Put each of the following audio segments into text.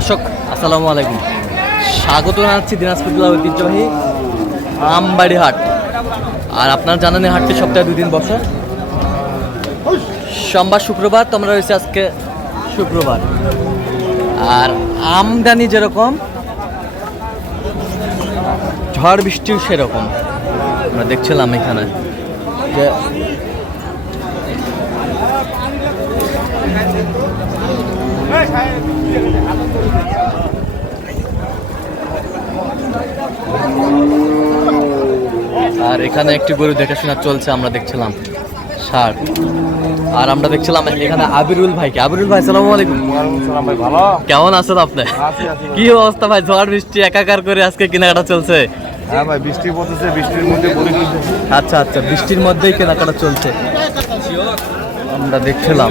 দর্শক, আসসালামু আলাইকুম। স্বাগত জানাচ্ছি দিনাজপুর জেলার ঐতিহ্যবাহী আমবাড়ি হাট আর আপনারা জানেন এই হাটটি সপ্তাহে দুই দিন বসে। সোমবার শুক্রবার, তোমরা রয়েছে আজকে শুক্রবার। আর আমদানি যেরকম, ঝড় বৃষ্টিও সেরকম। আমরা দেখছিলাম এখানে যে আর এখানে একটি গরু দেখাশোনা চলছে আমরা দেখছিলাম ষাট আর আমরা দেখছিলাম এখানে আবিরুল ভাইকে। আবিরুল ভাই সালাম আলাইকুম। ভাই ভালো? কেমন আছেন আপনি। কি অবস্থা ভাই? ঝড় বৃষ্টি একাকার করে আজকে কেনাকাটা চলছে? হ্যাঁ ভাই বৃষ্টি পড়তেছে বৃষ্টির মধ্যে আচ্ছা আচ্ছা বৃষ্টির মধ্যেই কেনাকাটা চলছে। আমরা দেখছিলাম।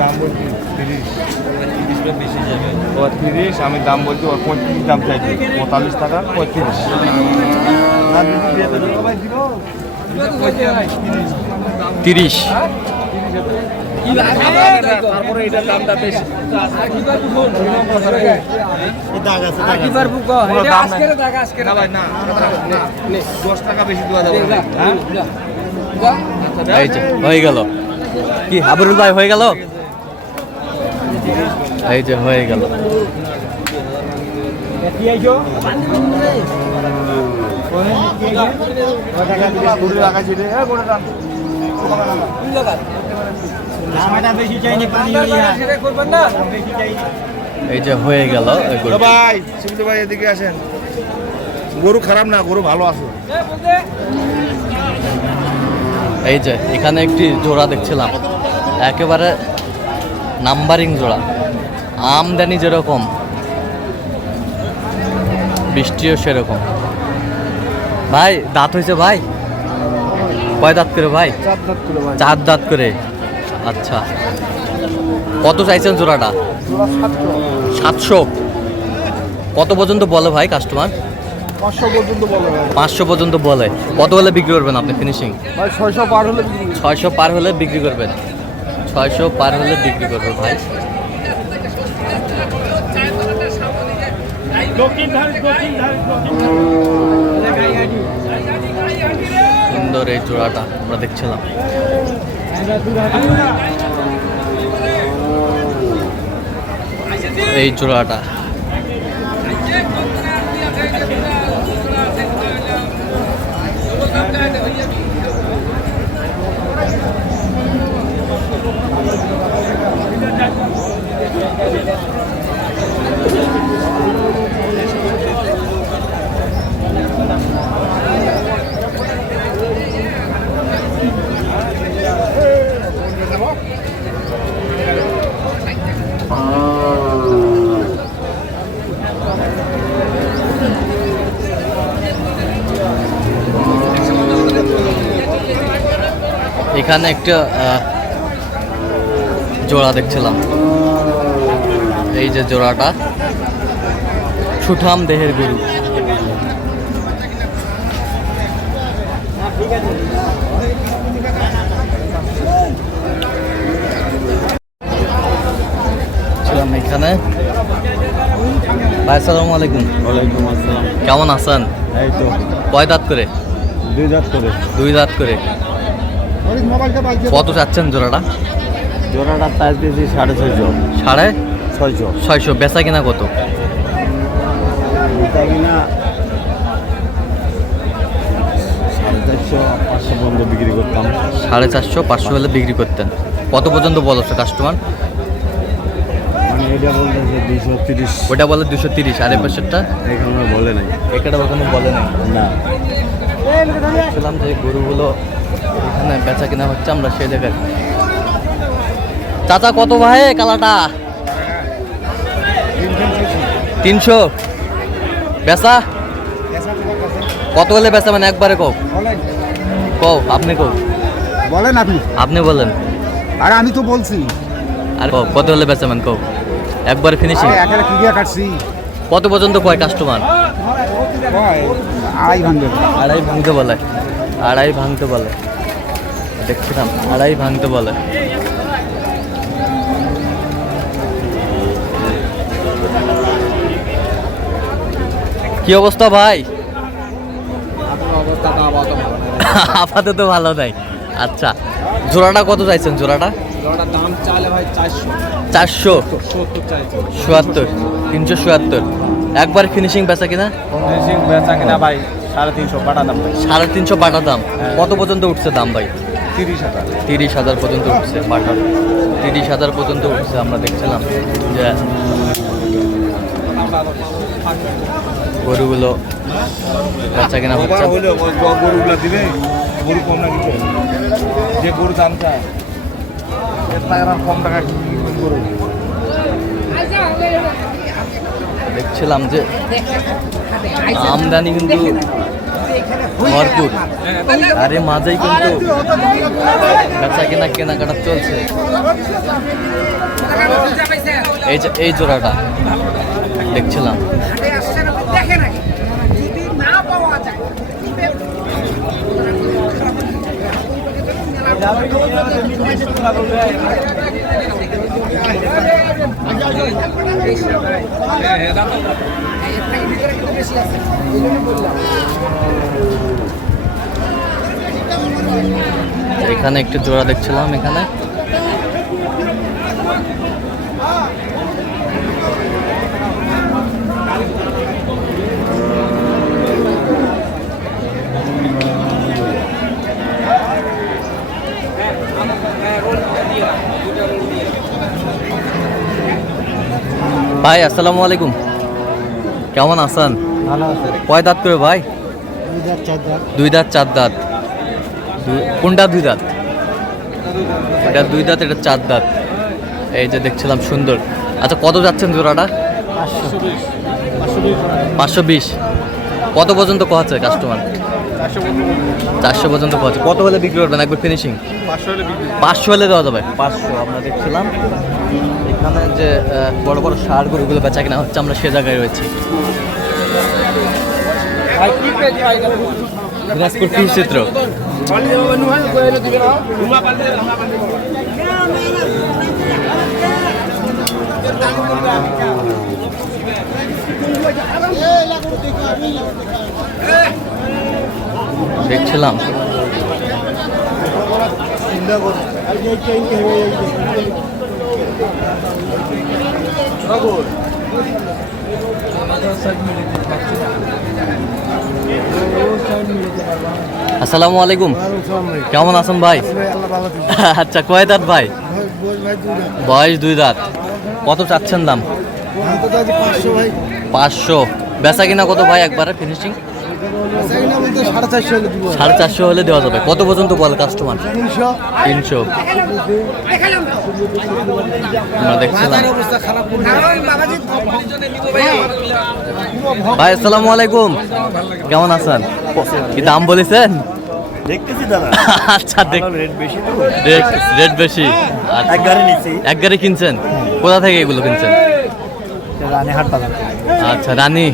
দাম বলছি তিরিশ। ও তিরিশ আমি দাম বলছি ওর পঁয়ত্রিশ দাম চাইছি পঁয়তাল্লিশ টাকা পঁয়ত্রিশ। তিরিশ। তারপরে এটার দামটা বেশি। দশ টাকা বেশি দেওয়া যাবে হ্যাঁ? এই যে হয়ে গেল। কি আবিরুল ভাই হয়ে গেল? এই যে হয়ে গেল। গরু এই যে হয়ে গেল। ভাই ভাই এদিকে আসেন। গরু খারাপ না গরু ভালো আছে। এই যে এখানে একটি জোড়া দেখছিলাম। একেবারে নাম্বারিং জোড়া। আমদানি যেরকম বৃষ্টিও সেরকম। ভাই দাঁত হয়েছে ভাই? কয় দাঁত করে ভাই? চার দাঁত করে আচ্ছা। কত চাইছেন জোড়াটা? সাতশো। কত পর্যন্ত বলে ভাই কাস্টমার পাঁচশো পর্যন্ত বলো ভাই। পাঁচশো পর্যন্ত বলে। কত হলে বিক্রি করবেন আপনি ফিনিশিং ছয়শো পার হলে। ছয়শো পার হলে বিক্রি করবেন। ছয়শো পার হলে বিক্রি করবে ভাই। সুন্দর এই জোড়াটা আমরা দেখছিলাম। এই জোড়াটা। এখানে একটা আহ, জোড়া দেখছিলাম। এই যে জোড়াটা সুঠাম দেহের গরু। ছিলাম এখানে। ভাই আসসালামু আলাইকুম। ওয়ালাইকুম আসসালাম। কেমন আছেন? এই তো। কয় দাঁত করে? দুই দাঁত করে। দুই দাঁত করে। কত চাচ্ছেন জোড়াটা? জোড়াটা তার দিয়েছি সাড়ে ছয়শো। সাড়ে ছয়শো। ছয়শো বেচা কিনা কত? কিনা বিক্রি করতাম। সাড়ে চারশো পাঁচশো হলে বিক্রি করতেন। কত পর্যন্ত বলছে কাস্টমার মানে ওটা বলে দুশো তিরিশ আর এই পাশেরটা? এখানে বলে নাই। এটা ওখানে বলে নাই? না। দেখছিলাম যে গরুগুলো এখানে বেচা কিনা হচ্ছে আমরা সেই জায়গায়। চাচা কত ভাই কালাটা? তিনশো। বেচা? কত হলে বেচা? মানে একবারে কও। কও আপনি কও। বলেন আপনি। আপনি বলেন। আরে আমি তো বলছি। আর কও কত হলে বেচা? মানে কও। একবারে ফিনিশিং একেবারে কি দিয়ে কত পর্যন্ত কয় কাস্টমার আড়াই ভাঙবে আড়াই ভাঙতে বলে। আড়াই ভাঙতে বলে। দেখছিলাম আড়াই ভাঙতে বলে। কি অবস্থা ভাই? আপাতত ভালো নাই। আচ্ছা জোড়াটা কত চাইছেন? জোড়াটা? দাম চালে ভাই চারশো। চারশো? সত্তর তিনশো চুয়াত্তর একবার ফিনিশিং বেচা কিনা? বেচা কিনা ভাই সাড়ে তিনশো পাঠা দাম সাড়ে তিনশো বাটা দাম। কত পর্যন্ত উঠছে দাম ভাই? তিরিশ হাজার। তিরিশ হাজার পর্যন্ত উঠছে বাটার তিরিশ হাজার পর্যন্ত উঠছে আমরা দেখছিলাম যে গরুগুলো বেচা কেনা হচ্ছে। গরুগুলো দিবে গরু কম না কিছু যে গরু দাম চায়। কম টাকা দেখছিলাম যে আমদানি কিন্তু ভরপুর। আর এর মাঝেই কিন্তু বেচা কেনা, কেনাকাটা চলছে। এই যে, এই জোড়াটা, দেখছিলাম দেখে নাকি যদি না পাওয়া যায় এখানে একটু জোড়া দেখছিলাম এখানে। ভাই আসসালামু আলাইকুম। কেমন আছেন? কয় দাঁত করে ভাই? দুই দাঁত চার দাঁত। কোনটা দুই দাঁত? এটা দুই দাঁত এটা চার দাঁত। এই যে দেখছিলাম সুন্দর। আচ্ছা কত যাচ্ছেন জোড়াটা? পাঁচশো বিশ। কত পর্যন্ত কহাচ্ছে কাস্টমার চারশো পর্যন্ত কহাচ্ছে কত হলে বিক্রি করবেন? একবার ফিনিশিং পাঁচশো হলে দেওয়া যাবে। পাঁচশো আমরা দেখছিলাম। এখানে যে বড় বড় সার গরুগুলো বেচা কিনা হচ্ছে, আমরা সে জায়গায় রয়েছি। চিত্র। দেখছিলাম। আসসালামু আলাইকুম। কেমন আছেন ভাই? আচ্ছা কয় দাঁত ভাই? বয়স দুই দাঁত। কত চাচ্ছেন দাম? পাঁচশো বেচা কিনা কত ভাই একবারে ফিনিশিং সাড়ে চারশো হলে দেওয়া যাবে। কত পর্যন্ত বলে কাস্টমার তিনশো। তিনশো। আমরা দেখছিলাম। অবস্থা খারাপ ভাই আসসালামু আলাইকুম। কেমন আছেন? কি দাম বলেছেন? আচ্ছা দেখ রেট বেশি রেট বেশি। আচ্ছা। এক গাড়ি নিচ্ছি। এক গাড়ি কিনছেন? কোথা থেকে এগুলো কিনছেন? রানী হাট আচ্ছা রানী।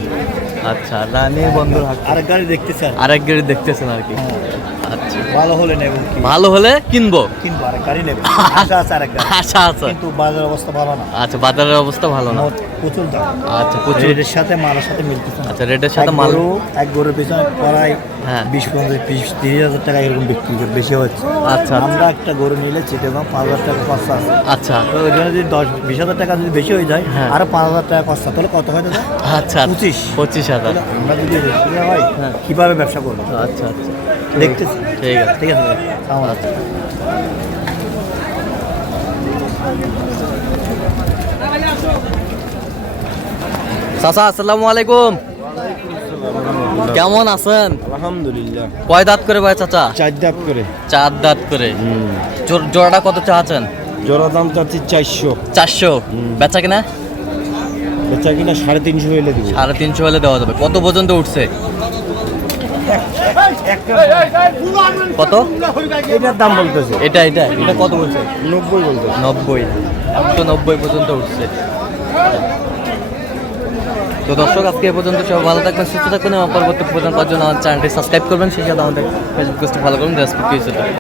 আচ্ছা রানী বন্ধুর হাট আরেক গাড়ি দেখতেছি আর আরেক গাড়ি দেখতেছেন আর কি। আচ্ছা। ভালো হলে নেব ভালো হলে কিনবো? কিন্তু আরেক গাড়ি নেব। আশা আছে আরেক গাড়ি। আশা আছে। কিন্তু বাজার অবস্থা ভালো না। আচ্ছা বাজারের অবস্থা ভালো না? প্রচুর দাম। আচ্ছা প্রচুর। রেটের সাথে মালের সাথে মিলতেছে আচ্ছা রেটের সাথে মাল এক গরুর পিছনে প্রায় হ্যাঁ। বিশ পঞ্চাশ বিশ তিরিশ হাজার টাকা এরকম বিক্রি করে বেশি হচ্ছে। আচ্ছা। আমরা একটা গরু নিলে চিটেগাম পাঁচ হাজার টাকা খরচা আছে। আচ্ছা। তো ওই জন্য যদি দশ বিশ হাজার টাকা যদি বেশি হয়ে যায় হ্যাঁ। আরও পাঁচ হাজার টাকা খরচা তাহলে কত হয় দাদা? আচ্ছা। পঁচিশ। পঁচিশ হাজার। আমরা যদি বেশি হয়। কীভাবে ব্যবসা করব? আচ্ছা আচ্ছা। দেখতেছি। ঠিক আছে। ঠিক আছে। আমার আচ্ছা। চাচা আসসালামু আলাইকুম। কেমন আছেন? আলহামদুলিল্লাহ। কয় দাঁত করে ভাই চাচা? চার দাঁত করে। চার দাঁত করে। জোড়াটা কত চাচ্ছেন? জোড়া দাম চাচ্ছি চারশো। চারশো। বেচা কিনা? বেচা কিনা সাড়ে তিনশো হইলে দিব। সাড়ে তিনশো হলে দেওয়া যাবে। কত পর্যন্ত উঠছে? কত? এটার দাম বলতেছে। এটা এটা এটা কত বলছে? নব্বই বলতেছে। নব্বই। একশো নব্বই পর্যন্ত উঠছে। তো দর্শক আজকে এ পর্যন্ত সব ভালো থাকবেন সুস্থ থাকবেন এবং পরবর্তী প্রধান পাওয়ার জন্য আমার চ্যানেলটি সাবস্ক্রাইব করবেন। সেই সাথে আমাদের ফেসবুক পেজটি করবেন। ফেসবুক পেজটা